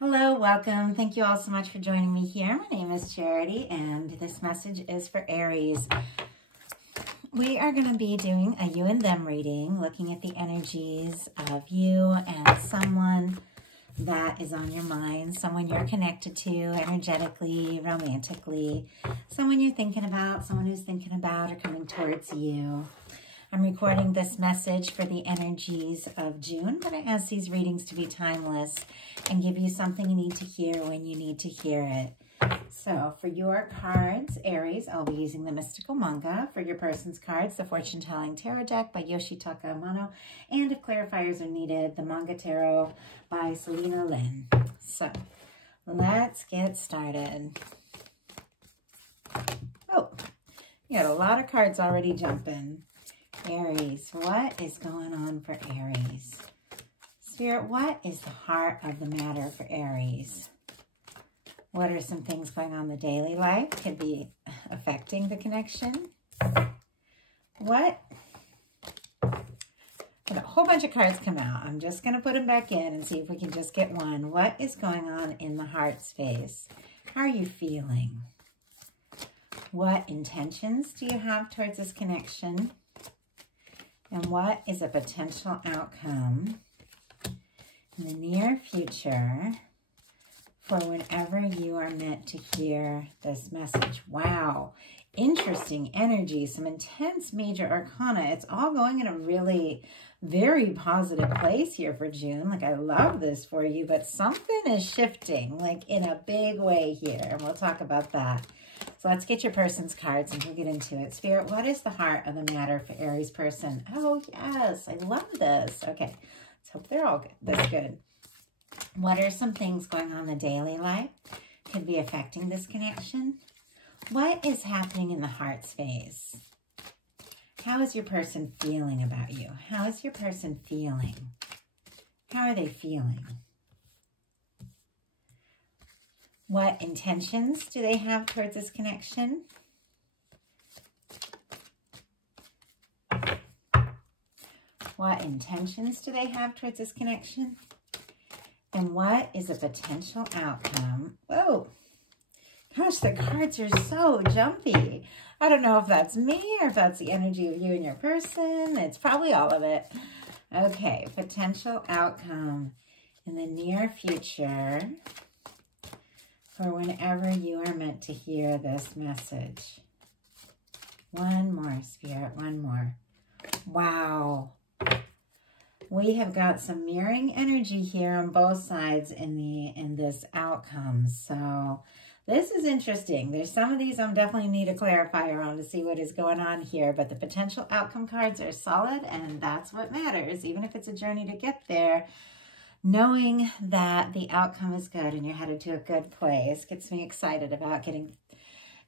Hello, welcome. Thank you all so much for joining me here. My name is Charity, and this message is for Aries. We are going to be doing a you and them reading, looking at the energies of you and someone that is on your mind, someone you're connected to energetically, romantically, someone you're thinking about, someone who's thinking about or coming towards you. I'm recording this message for the energies of June, but I ask these readings to be timeless and give you something you need to hear when you need to hear it. So for your cards, Aries, I'll be using the Mystical Manga. For your person's cards, the Fortune Telling Tarot Deck by Yoshitaka Amano. And if clarifiers are needed, the Manga Tarot by Selena Lynn. So let's get started. Oh, you got a lot of cards already jumping. Aries, what is going on for Aries? Spirit, what is the heart of the matter for Aries? What are some things going on in the daily life? Could be affecting the connection. What? A whole bunch of cards come out. I'm just going to put them back in and see if we can just get one. What is going on in the heart space? How are you feeling? What intentions do you have towards this connection? And what is a potential outcome in the near future for whenever you are meant to hear this message? Wow, interesting energy, some intense major arcana. It's all going in a really very positive place here for June. Like, I love this for you, but something is shifting, like in a big way here, and we'll talk about that. So let's get your person's cards and we'll get into it. Spirit, what is the heart of the matter for Aries person? Oh, yes, I love this. Okay, let's hope they're all good. That's good. What are some things going on in the daily life? Could be affecting this connection. What is happening in the heart space? How is your person feeling about you? How is your person feeling? How are they feeling? What intentions do they have towards this connection? What intentions do they have towards this connection? And what is a potential outcome? Whoa, gosh, the cards are so jumpy. I don't know if that's me or if that's the energy of you and your person. It's probably all of it. Okay, potential outcome in the near future for whenever you are meant to hear this message. One more, Spirit, one more. Wow. We have got some mirroring energy here on both sides in this outcome. So this is interesting. There's some of these I'm definitely need a clarifier on to see what is going on here, but the potential outcome cards are solid, and that's what matters. Even if it's a journey to get there, knowing that the outcome is good and you're headed to a good place gets me excited about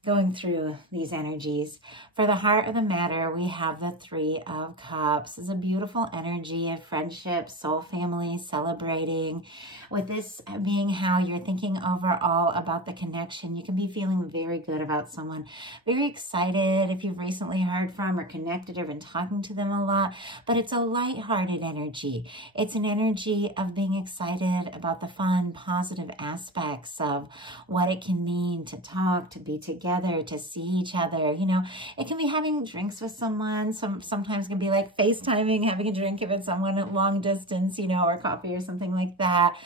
going through these energies. For the heart of the matter, we have the Three of Cups. It's a beautiful energy of friendship, soul family, celebrating. With this being how you're thinking overall about the connection, you can be feeling very good about someone, very excited if you've recently heard from or connected or been talking to them a lot, but it's a lighthearted energy. It's an energy of being excited about the fun, positive aspects of what it can mean to talk, to be together, to see each other. You know, it can be having drinks with someone. Sometimes it can be like FaceTiming, having a drink if it's someone at long distance, you know, or coffee or something like that.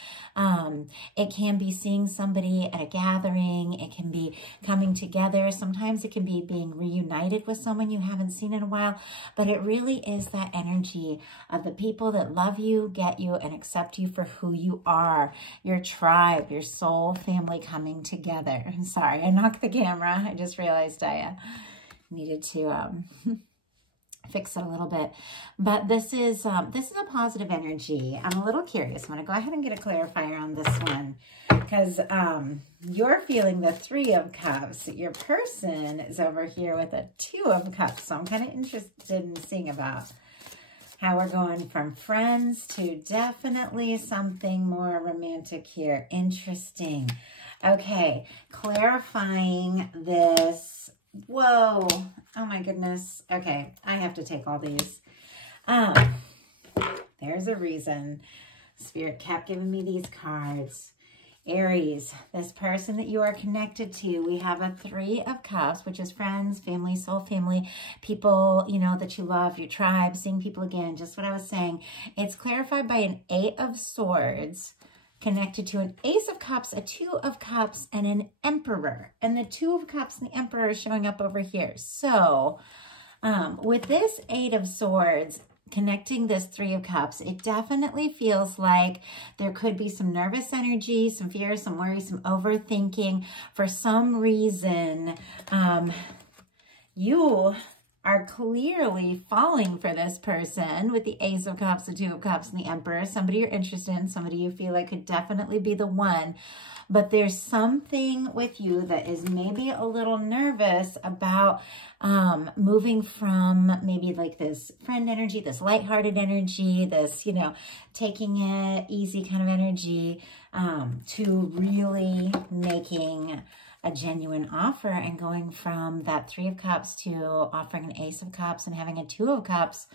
It can be seeing somebody at a gathering. It can be coming together. Sometimes it can be being reunited with someone you haven't seen in a while, but it really is that energy of the people that love you, get you, and accept you for who you are, your tribe, your soul family coming together. I'm sorry, I knocked the camera. I just realized I needed to fix it a little bit, but this is a positive energy. I'm a little curious. I'm going to go ahead and get a clarifier on this one because you're feeling the Three of Cups. Your person is over here with a Two of Cups, so I'm kind of interested in seeing about how we're going from friends to definitely something more romantic here. Interesting. Okay, clarifying this. Whoa. Oh my goodness. Okay, I have to take all these. There's a reason Spirit kept giving me these cards. Aries, this person that you are connected to, we have a 3 of Cups, which is friends, family, soul family, people, you know, that you love, your tribe, seeing people again, just what I was saying. It's clarified by an 8 of Swords, connected to an Ace of Cups, a 2 of Cups, and an Emperor. And the 2 of Cups and the Emperor is showing up over here. So, with this 8 of Swords, connecting this 3 of Cups, it definitely feels like there could be some nervous energy, some fear, some worry, some overthinking. For some reason, you are clearly falling for this person with the Ace of Cups, the 2 of Cups, and the Emperor. Somebody you're interested in, somebody you feel like could definitely be the one. But there's something with you that is maybe a little nervous about moving from maybe like this friend energy, this lighthearted energy, this, you know, taking it easy kind of energy, to really making a genuine offer and going from that 3 of Cups to offering an Ace of Cups and having a 2 of Cups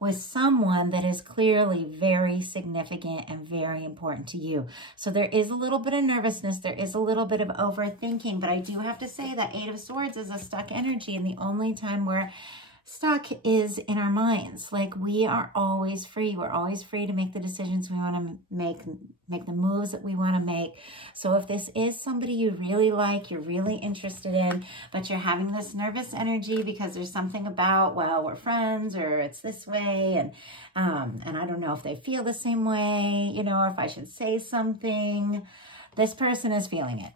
with someone that is clearly very significant and very important to you. So there is a little bit of nervousness. There is a little bit of overthinking, but I do have to say that 8 of Swords is a stuck energy, and the only time we're stuck is in our minds. Like, we are always free. We're always free to make the decisions we want to make the moves that we want to make. So if this is somebody you really like, you're really interested in, but you're having this nervous energy because there's something about, well, we're friends, or it's this way, and I don't know if they feel the same way, you know, or if I should say something, this person is feeling it.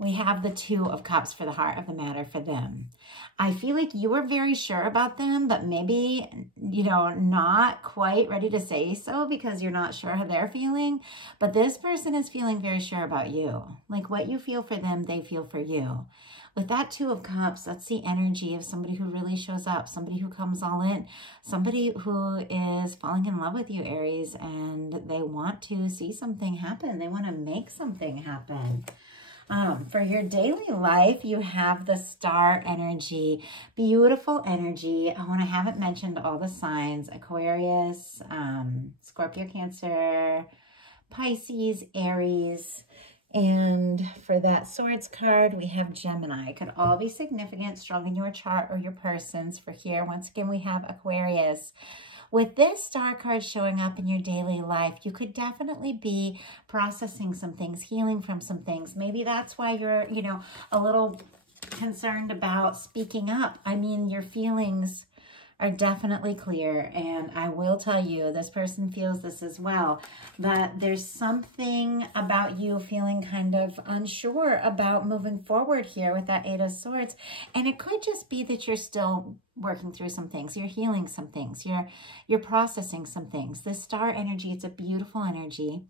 We have the 2 of Cups for the heart of the matter for them. I feel like you are very sure about them, but maybe, you know, not quite ready to say so because you're not sure how they're feeling. But this person is feeling very sure about you. Like, what you feel for them, they feel for you. With that 2 of Cups, that's the energy of somebody who really shows up, somebody who comes all in, somebody who is falling in love with you, Aries, and they want to see something happen. They want to make something happen. For your daily life, you have the Star energy, beautiful energy. Oh, and I haven't mentioned all the signs: Aquarius, Scorpio, Cancer, Pisces, Aries. And for that Swords card, we have Gemini. It could all be significant, strong in your chart or your person's. For here, once again, we have Aquarius. With this Star card showing up in your daily life, you could definitely be processing some things, healing from some things. Maybe that's why you're, you know, a little concerned about speaking up. I mean, your feelings are definitely clear, and I will tell you, this person feels this as well, but there's something about you feeling kind of unsure about moving forward here with that 8 of Swords, and it could just be that you're still working through some things, you're healing some things, you're processing some things. This Star energy, it's a beautiful energy,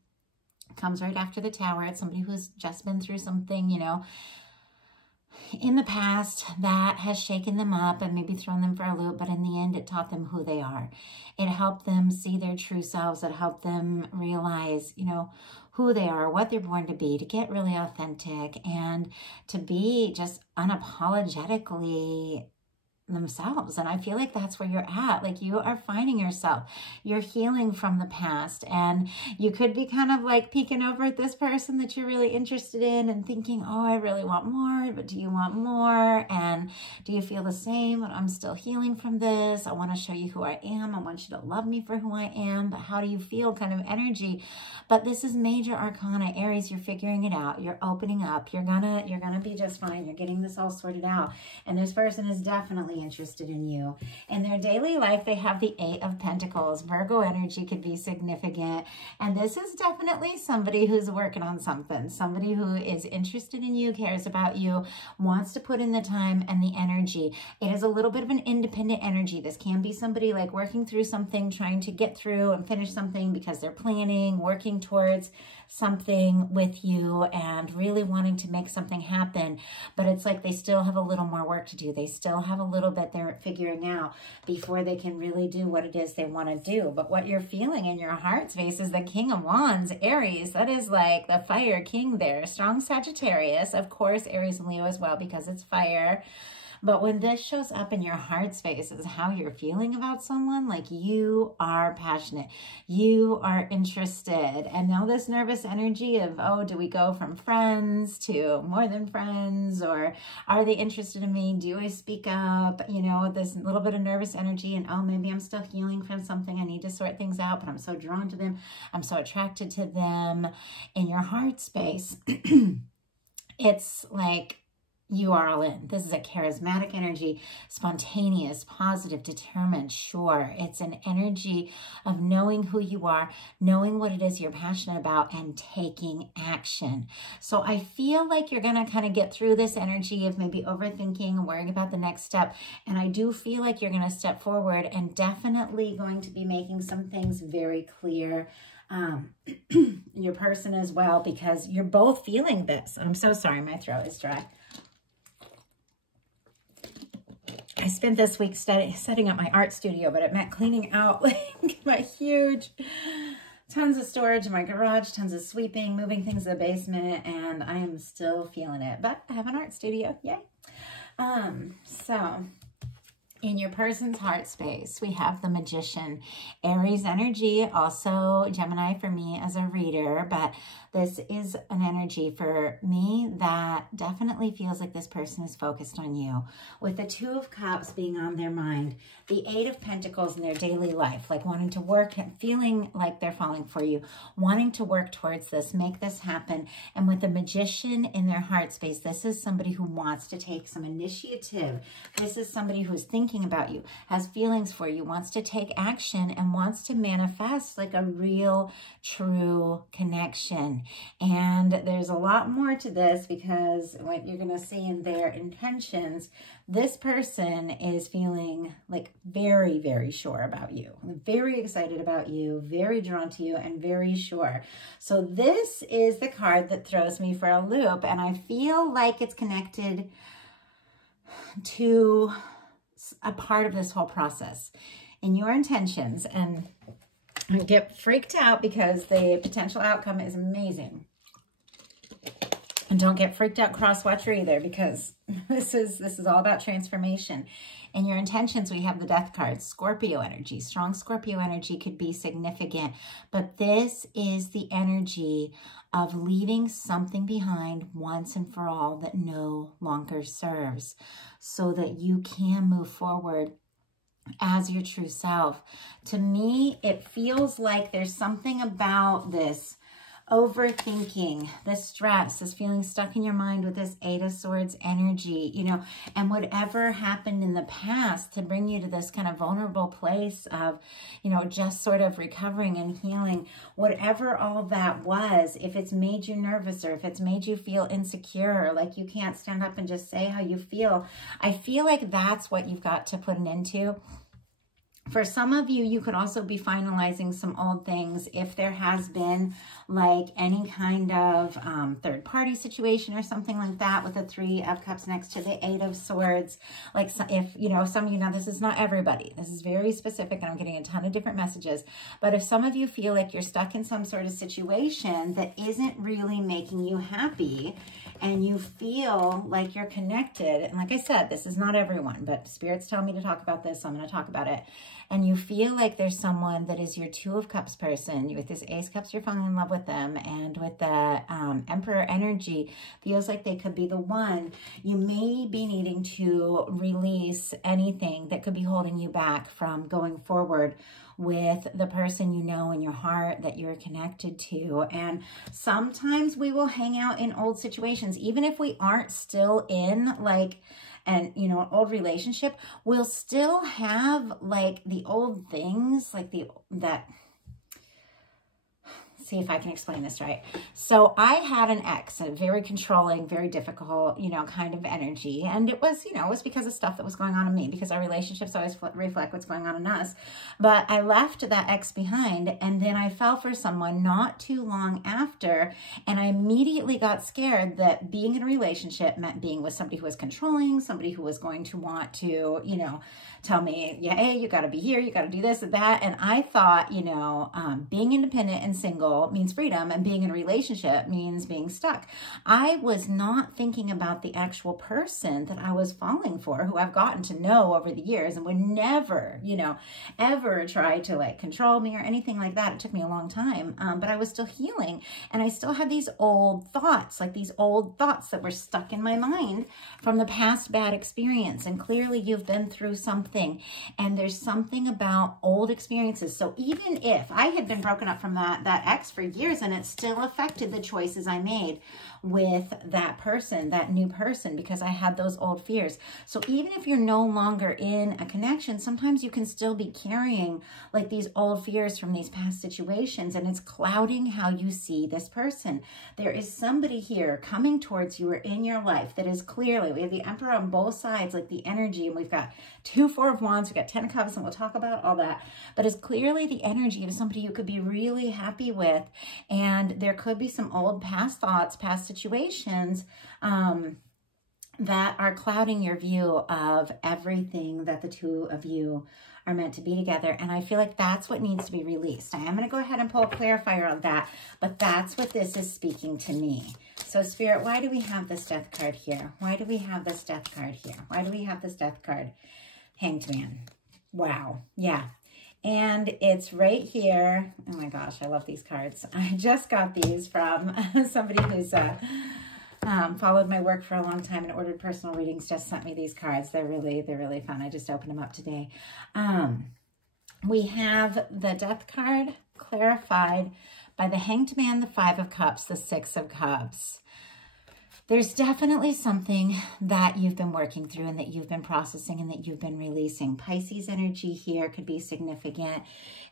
comes right after the Tower. It's somebody who's just been through something, you know, in the past that has shaken them up and maybe thrown them for a loop, but in the end, it taught them who they are. It helped them see their true selves. It helped them realize, you know, who they are, what they're born to be, to get really authentic and to be just unapologetically themselves. And I feel like that's where you're at. Like, you are finding yourself, you're healing from the past, and you could be kind of like peeking over at this person that you're really interested in and thinking, oh, I really want more, but do you want more? And do you feel the same? But I'm still healing from this. I want to show you who I am. I want you to love me for who I am, but how do you feel kind of energy? But this is major arcana, Aries. You're figuring it out. You're opening up. You're gonna be just fine. You're getting this all sorted out. And this person is definitely interested in you. In their daily life, they have the 8 of Pentacles. Virgo energy could be significant. And this is definitely somebody who's working on something. Somebody who is interested in you, cares about you, wants to put in the time and the energy. It is a little bit of an independent energy. This can be somebody like working through something, trying to get through and finish something because they're planning, working towards something with you and really wanting to make something happen. But it's like they still have a little more work to do. They still have a little bit they're figuring out before they can really do what it is they want to do. But what you're feeling in your heart space is the King of Wands, Aries. That is like the fire king there. Strong Sagittarius. Of course, Aries and Leo as well because it's fire. But when this shows up in your heart space is how you're feeling about someone, like you are passionate, you are interested. And now this nervous energy of, oh, do we go from friends to more than friends? Or are they interested in me? Do I speak up? You know, this little bit of nervous energy and, oh, maybe I'm still healing from something. I need to sort things out, but I'm so drawn to them. I'm so attracted to them. In your heart space, it's like, you are all in. This is a charismatic energy, spontaneous, positive, determined, sure. It's an energy of knowing who you are, knowing what it is you're passionate about, and taking action. So I feel like you're going to kind of get through this energy of maybe overthinking and worrying about the next step. And I do feel like you're going to step forward and definitely going to be making some things very clear. Your person as well, because you're both feeling this. I'm so sorry, my throat is dry. I spent this week setting up my art studio, but it meant cleaning out like my huge, tons of storage in my garage, tons of sweeping, moving things to the basement, and I am still feeling it. But I have an art studio, yay. So in your person's heart space, we have the Magician, Aries energy, also Gemini for me as a reader, but this is an energy for me that definitely feels like this person is focused on you. With the Two of Cups being on their mind, the Eight of Pentacles in their daily life, like wanting to work and feeling like they're falling for you, wanting to work towards this, make this happen. And with the Magician in their heart space, this is somebody who wants to take some initiative. This is somebody who's thinking about you, has feelings for you, wants to take action, and wants to manifest like a real, true connection. And there's a lot more to this, because what you're going to see in their intentions, this person is feeling like very, very sure about you, very excited about you, very drawn to you, and very sure. So this is the card that throws me for a loop, and I feel like it's connected to a part of this whole process in your intentions. And I get freaked out because the potential outcome is amazing. And don't get freaked out, cross-watcher, either, because this is all about transformation. In your intentions, we have the Death card, Scorpio energy. Strong Scorpio energy could be significant, but this is the energy of leaving something behind once and for all that no longer serves, so that you can move forward as your true self. To me, it feels like there's something about this overthinking, this stress, this feeling stuck in your mind with this Eight of Swords energy, you know, and whatever happened in the past to bring you to this kind of vulnerable place of, you know, just sort of recovering and healing, whatever all that was, if it's made you nervous or if it's made you feel insecure, like you can't stand up and just say how you feel, I feel like that's what you've got to put an end to. For some of you, you could also be finalizing some old things if there has been like any kind of third-party situation or something like that with the Three of Cups next to the Eight of Swords. Like if, you know, some of you, now this is not everybody. This is very specific and I'm getting a ton of different messages. But if some of you feel like you're stuck in some sort of situation that isn't really making you happy, and you feel like you're connected, and like I said, this is not everyone, but spirits tell me to talk about this, so I'm going to talk about it. And you feel like there's someone that is your Two of Cups person. With this Ace of Cups, you're falling in love with them. And with the Emperor energy, feels like they could be the one. You may be needing to release anything that could be holding you back from going forward with the person you know in your heart that you're connected to. And sometimes we will hang out in old situations, even if we aren't still in like an old relationship, we'll still have like the old things, like see if I can explain this right. So I had an ex, a very controlling, very difficult, kind of energy. And it was, it was because of stuff that was going on in me, because our relationships always reflect what's going on in us. But I left that ex behind, and then I fell for someone not too long after. And I immediately got scared that being in a relationship meant being with somebody who was controlling, somebody who was going to want to, tell me, yeah, hey, you got to be here, you got to do this and that. And I thought, being independent and single single means freedom, and being in a relationship means being stuck. I was not thinking about the actual person that I was falling for, who I've gotten to know over the years and would never, you know, ever try to like control me or anything like that. It took me a long time, but I was still healing, and I still had these old thoughts, like these old thoughts that were stuck in my mind from the past bad experience. And clearly you've been through something, and there's something about old experiences. So even if I had been broken up from that ex for years, and it still affected the choices I made with that person, that new person, because I had those old fears. So even if you're no longer in a connection, sometimes you can still be carrying like these old fears from these past situations, and it's clouding how you see this person. There is somebody here coming towards you or in your life that is clearly, we have the Emperor on both sides, like the energy, and we've got 2 4 of Wands, we've got 10 of Cups, and we'll talk about all that, but it's clearly the energy of somebody you could be really happy with, and there could be some old past thoughts, past situations that are clouding your view of everything that the two of you are meant to be together. And I feel like that's what needs to be released. I am going to go ahead and pull a clarifier on that, but that's what this is speaking to me. So Spirit, why do we have this Death card here? Why do we have this Death card here? Why do we have this Death card? Hanged Man. Wow. Yeah. And it's right here. Oh my gosh, I love these cards. I just got these from somebody who's followed my work for a long time and ordered personal readings. Just sent me these cards. They're really fun. I just opened them up today. We have the Death card clarified by the Hanged Man, the 5 of Cups, the 6 of Cups. There's definitely something that you've been working through and that you've been processing and that you've been releasing. Pisces energy here could be significant.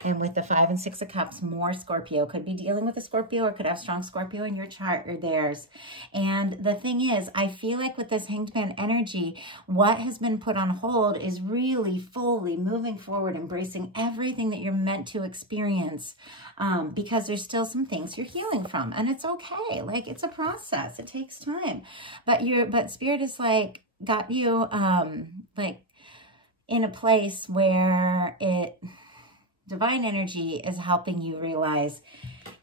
And with the 5 and 6 of Cups, more Scorpio. Could be dealing with a Scorpio, or could have strong Scorpio in your chart or theirs. And the thing is, I feel like with this Hanged Man energy, what has been put on hold is really fully moving forward, embracing everything that you're meant to experience. Because there's still some things you're healing from, and it's okay. Like, it's a process. It takes time. But Spirit is like got you like in a place where divine energy is helping you realize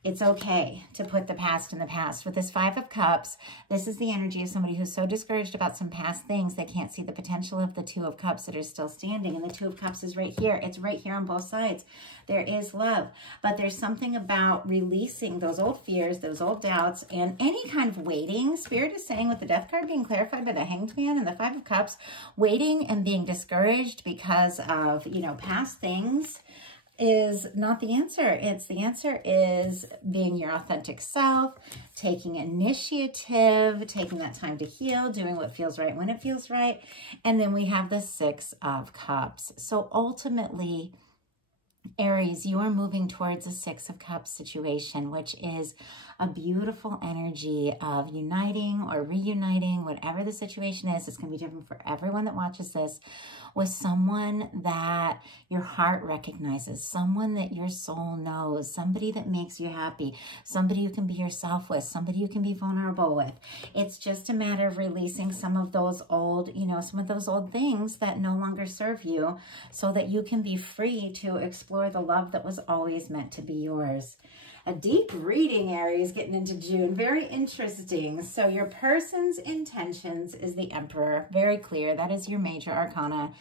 it's okay to put the past in the past. With this 5 of Cups, this is the energy of somebody who's so discouraged about some past things they can't see the potential of the 2 of Cups that are still standing. And the 2 of Cups is right here. It's right here on both sides. There is love, but there's something about releasing those old fears, those old doubts, and any kind of waiting. Spirit is saying, with the Death card being clarified by the Hanged Man and the 5 of Cups, waiting and being discouraged because of, you know, past things is not the answer. The answer is being your authentic self, taking initiative, taking that time to heal, doing what feels right when it feels right. And then we have the 6 of Cups. So ultimately, Aries, you are moving towards a 6 of Cups situation, which is a beautiful energy of uniting or reuniting, whatever the situation is. It's going to be different for everyone that watches this, with someone that your heart recognizes, someone that your soul knows, somebody that makes you happy, somebody you can be yourself with, somebody you can be vulnerable with. It's just a matter of releasing some of those old, you know, some of those old things that no longer serve you, so that you can be free to explore the love that was always meant to be yours. A deep reading, Aries, getting into June. Very interesting. So your person's intentions is the Emperor. Very clear. That is your major arcana.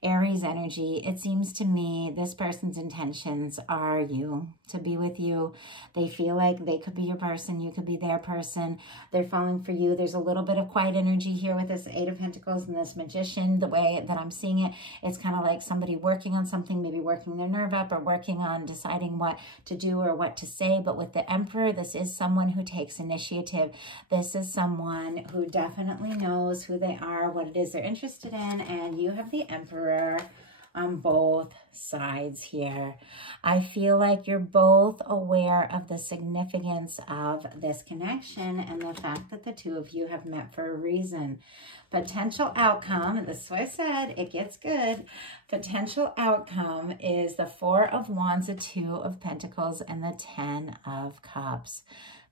Aries energy. It seems to me this person's intentions are you, to be with you. They feel like they could be your person. You could be their person. They're falling for you. There's a little bit of quiet energy here with this 8 of Pentacles and this Magician. The way that I'm seeing it, it's kind of like somebody working on something, maybe working their nerve up or working on deciding what to do or what to say. But with the Emperor, this is someone who takes initiative. This is someone who definitely knows who they are, what it is they're interested in, and you have the Emperor on both sides here. I feel like you're both aware of the significance of this connection and the fact that the 2 of you have met for a reason. Potential outcome, and this is what I said, it gets good. Potential outcome is the 4 of Wands, the 2 of Pentacles, and the 10 of Cups.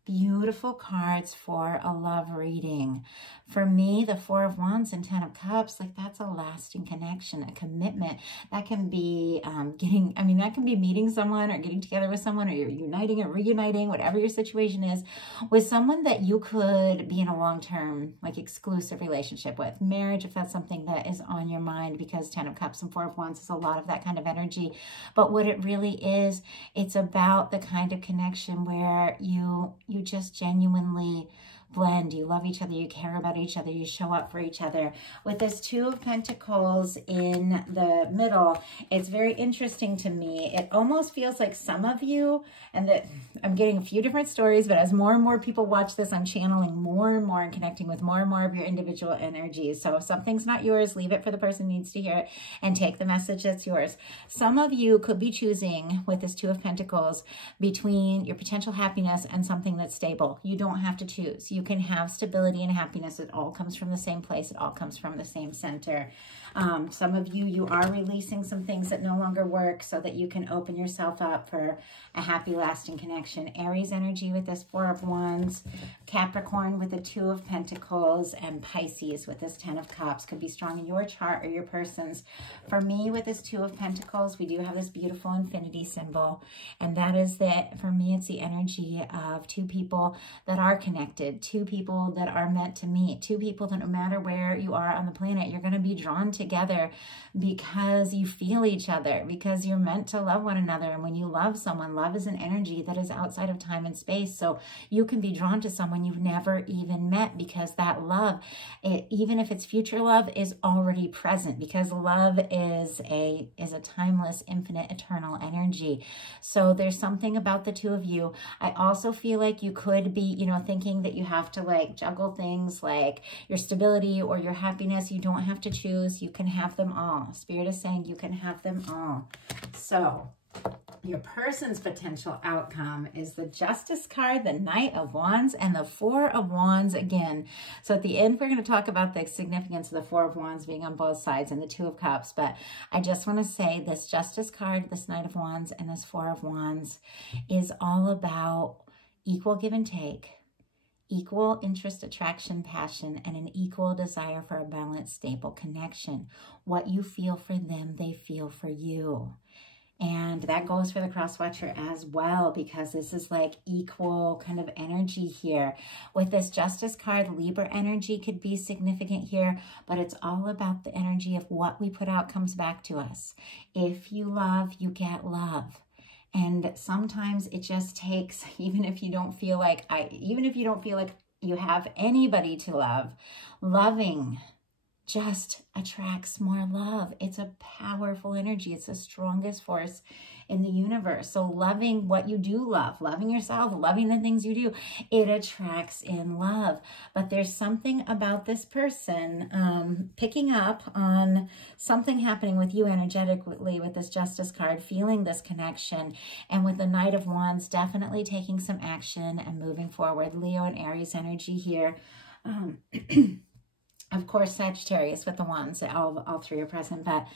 beautiful cards for a love reading. For me, the Four of Wands and Ten of Cups, like that's a lasting connection, a commitment. That can be that can be meeting someone or getting together with someone, or you're uniting or reuniting, whatever your situation is, with someone that you could be in a long-term, like exclusive relationship with. Marriage, if that's something that is on your mind, because Ten of Cups and Four of Wands is a lot of that kind of energy. But what it really is, it's about the kind of connection where you just genuinely blend. You love each other, you care about each other, you show up for each other. With this Two of Pentacles in the middle, it's very interesting to me. It almost feels like some of you, and that I'm getting a few different stories, but as more and more people watch this, I'm channeling more and more and connecting with more and more of your individual energies. So if something's not yours, leave it for the person who needs to hear it and take the message that's yours. Some of you could be choosing with this Two of Pentacles between your potential happiness and something that's stable. You don't have to choose. You can have stability and happiness. It all comes from the same place. It all comes from the same center. Some of you are releasing some things that no longer work so that you can open yourself up for a happy, lasting connection. Aries energy with this Four of Wands, Capricorn with the Two of Pentacles, and Pisces with this Ten of Cups could be strong in your chart or your person's. For me, with this Two of Pentacles, we do have this beautiful infinity symbol, and that is that for me, it's the energy of two people that are connected, two people that are meant to meet, two people that no matter where you are on the planet, you're going to be drawn together because you feel each other, because you're meant to love one another. And when you love someone, love is an energy that is outside of time and space. So you can be drawn to someone you've never even met, because that love, even if it's future love, is already present, because love is a timeless, infinite, eternal energy. So there's something about the two of you. I also feel like you could be, thinking that you have to like juggle things like your stability or your happiness. You don't have to choose. You can have them all. Spirit is saying you can have them all. So your person's potential outcome is the Justice card, the Knight of Wands, and the Four of Wands again. So at the end, we're going to talk about the significance of the Four of Wands being on both sides and the Two of Cups. But I just want to say this Justice card, this Knight of Wands, and this Four of Wands is all about equal give and take, equal interest, attraction, passion, and an equal desire for a balanced, stable connection. What you feel for them, they feel for you. And that goes for the cross watcher as well, because this is like equal kind of energy here. With this Justice card, Libra energy could be significant here, but it's all about the energy of what we put out comes back to us. If you love, you get love. And sometimes it just takes, even if you don't feel like you have anybody to love, loving just attracts more love. It's a powerful energy. It's the strongest force in the universe. So loving what you do love, loving yourself, loving the things you do, it attracts in love. But there's something about this person picking up on something happening with you energetically with this Justice card, feeling this connection. And with the Knight of Wands, definitely taking some action and moving forward. Leo and Aries energy here. Of course, Sagittarius with the Wands, all three are present, but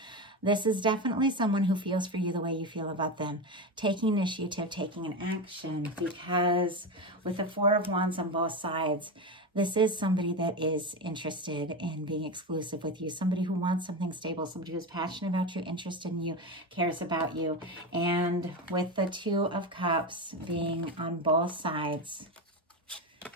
this is definitely someone who feels for you the way you feel about them, taking initiative, taking an action, because with the Four of Wands on both sides, this is somebody that is interested in being exclusive with you, somebody who wants something stable, somebody who's passionate about you, interested in you, cares about you. And with the Two of Cups being on both sides,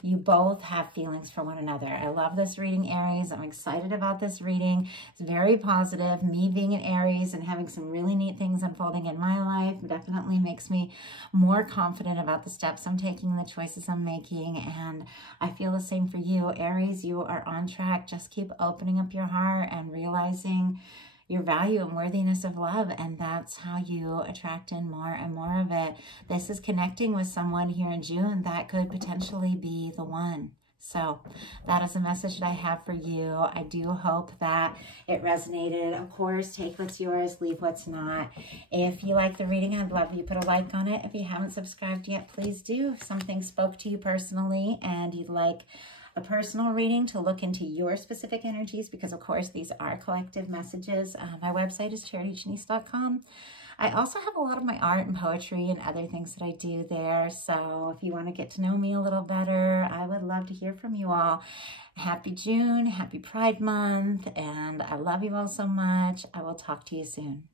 you both have feelings for one another. I love this reading, Aries. I'm excited about this reading. It's very positive. Me being an Aries and having some really neat things unfolding in my life definitely makes me more confident about the steps I'm taking, the choices I'm making, and I feel the same for you. Aries, you are on track. Just keep opening up your heart and realizing your value and worthiness of love, and that's how you attract in more and more of it. This is connecting with someone here in June that could potentially be the one. So that is a message that I have for you. I do hope that it resonated. Of course, take what's yours, leave what's not. If you like the reading, I'd love you put a like on it. If you haven't subscribed yet, please do. If something spoke to you personally and you'd like a personal reading to look into your specific energies, because of course these are collective messages. My website is charityjanice.com. I also have a lot of my art and poetry and other things that I do there. So if you want to get to know me a little better, I would love to hear from you all. Happy June, happy Pride Month, and I love you all so much. I will talk to you soon.